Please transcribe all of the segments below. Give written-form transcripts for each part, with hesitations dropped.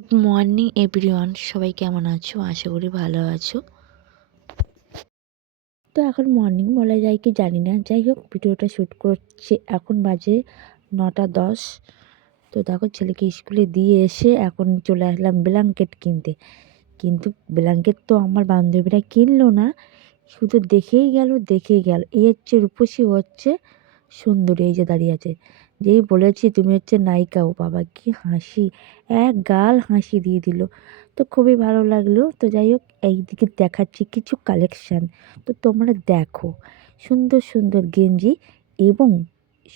Good morning everyone, সবাই কেমন আছো? আশা করি ভালো আছো। তো এখন মর্নিং বলা যায় কি জানি না, যাই হোক ভিডিওটা শ্যুট করছে। এখন বাজে 9টা 10। তো দেখো ছেলেকে স্কুলে দিয়ে এসে এখন চলে আসলাম ব্ল্যাঙ্কেট কিনতে। কিন্তু ব্ল্যাঙ্কেট তো আমার বান্ধবীরা কিনলো না, শুধু দেখেই গেল। এই হচ্ছে রূপসী, হচ্ছে সুন্দরী, এই যে দাঁড়িয়ে আছে। যেই বলেছি তুমি হচ্ছে নায়িকা, ও বাবা কি হাসি, এক গাল হাসি দিয়ে দিল। তো খুবই ভালো লাগলো। তো যাই হোক এইদিকে দেখাচ্ছি কিছু কালেকশান, তো তোমরা দেখো। সুন্দর সুন্দর গেঞ্জি এবং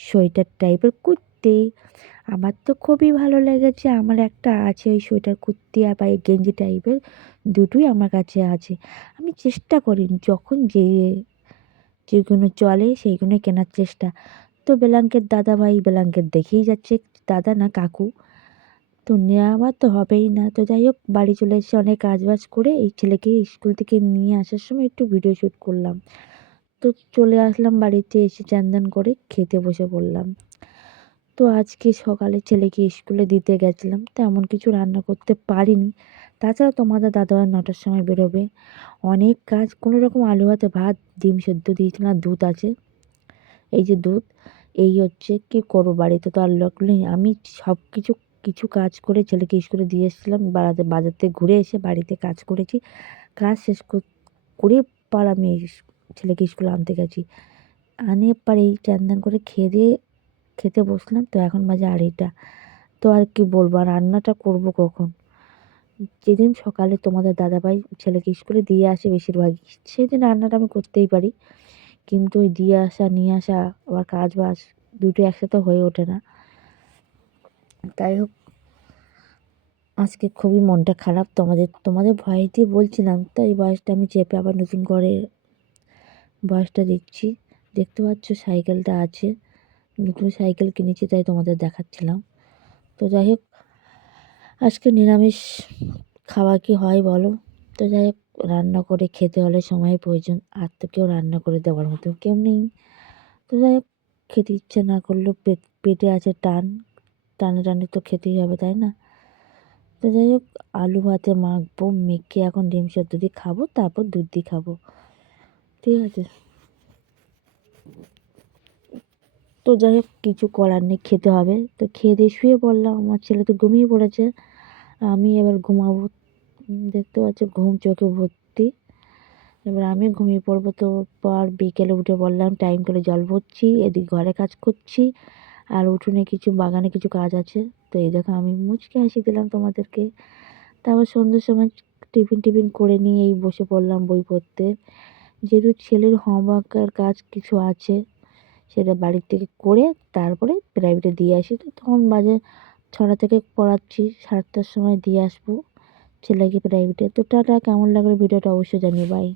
সোয়েটার টাইপের কুর্তি। আমার তো খুবই ভালো লেগেছে। আমার একটা আছে ওই সোয়েটার কুর্তি আর বা গেঞ্জি টাইপের, দুটোই আমার কাছে আছে। আমি চেষ্টা করি যখন যেগুলো চলে সেইগুলো কেনার চেষ্টা। তো ব্ল্যাঙ্কেট দাদাভাই ব্ল্যাঙ্কেট দেখেই যাচ্ছে, দাদা না কাকু। তো নেওয়া তো হবেই না। তো যাই হোক বাড়ি চলে এসে অনেক কাজবাজ করে এই ছেলেকে স্কুল থেকে নিয়ে আসার সময় একটু ভিডিও শ্যুট করলাম। তো চলে আসলাম বাড়িতে, এসে চান করে খেতে বসে পড়লাম। তো আজকে সকালে ছেলেকে স্কুলে দিতে গেছিলাম, তেমন কিছু রান্না করতে পারিনি। তাছাড়া তোমাদের দাদাভাই 9টার সময় বেরোবে, অনেক কাজ। কোনো রকম আলু ভাতে ভাত, ডিম সেদ্ধ দিয়েছিলাম, দুধ আছে, এই যে দুধ। এই হচ্ছে কি করবো, বাড়িতে তো আর লোক নেই। আমি সব কিছু কাজ করে ছেলেকে স্কুলে দিয়ে এসেছিলাম। বাজার থেকে ঘুরে এসে বাড়িতে কাজ করেছি। কাজ শেষ করে পর আমি ছেলেকে স্কুলে আনতে গেছি। আনে পর এই চান করে খেতে বসলাম। তো এখন বাজে 2:30। তো আর কি বলবো, আর রান্নাটা করবো কখন? যেদিন সকালে তোমাদের দাদাভাই ছেলেকে স্কুলে দিয়ে আসে বেশিরভাগই, সেদিন রান্নাটা আমি করতেই পারি। কিন্তু ওই দিয়ে আসা নিয়ে আসা আবার কাজ বাজ দুটো একসাথে হয়ে ওঠে না। তাই হোক আজকে খুবই মনটা খারাপ। তোমাদের ভয়েতেই বলছিলাম, তাই বয়সটা আমি চেপে আবার নতুন করে বয়সটা দিচ্ছি। দেখতে পাচ্ছ সাইকেলটা আছে, নতুন সাইকেল কিনেছি, তাই তোমাদের দেখাচ্ছিলাম। তো যাই হোক আজকে নিরামিষ খাওয়া কি হয় বলো? তো যাই হোক রান্না করে খেতে হলে সময়ের প্রয়োজন, আর তো কেউ রান্না করে দেওয়ার মতো কেউ নেই। তো যাই হোক খেতে ইচ্ছে না করলেও পেটে আছে টানে টানে তো খেতেই হবে, তাই না? তো যাই হোক আলু ভাতে মাখবো, মেখে এখন ডিম সেদ্ধ দিয়ে খাবো, তারপর দুধ দিয়ে খাবো, ঠিক আছে? তো যাই হোক কিছু করার নেই, খেতে হবে। তো খেয়ে দিয়ে শুয়ে পড়লাম, আমার ছেলে তো ঘুমিয়ে পড়েছে, আমি এবার ঘুমাবো। দেখতে পাচ্ছ ঘুম চোখে ভর্তি। এবার আমি ঘুমিয়ে পড়বো। তো পর বিকেলে উঠে পড়লাম, টাইম করে জল ভরছি, এদিকে ঘরে কাজ করছি, আর উঠোনে বাগানে কিছু কাজ আছে। তো এই দেখো আমি মুচকে হাসি দিলাম তোমাদেরকে। তারপর সন্ধ্যের সময় টিফিন করে নিয়ে এই বসে পড়লাম বই পড়তে। যেহেতু ছেলের হোমওয়ার্কের কাজ কিছু আছে, সেটা বাড়ির থেকে করে তারপরে প্রাইভেটে দিয়ে আসি। তো তখন বাজে 6টা থেকে পড়াচ্ছি, 7টার সময় দিয়ে আসবো ছেলেকে প্রাইভেটে। তো টাটা, কেমন লাগলো ভিডিওটা অবশ্যই জানিয়ে, বাই।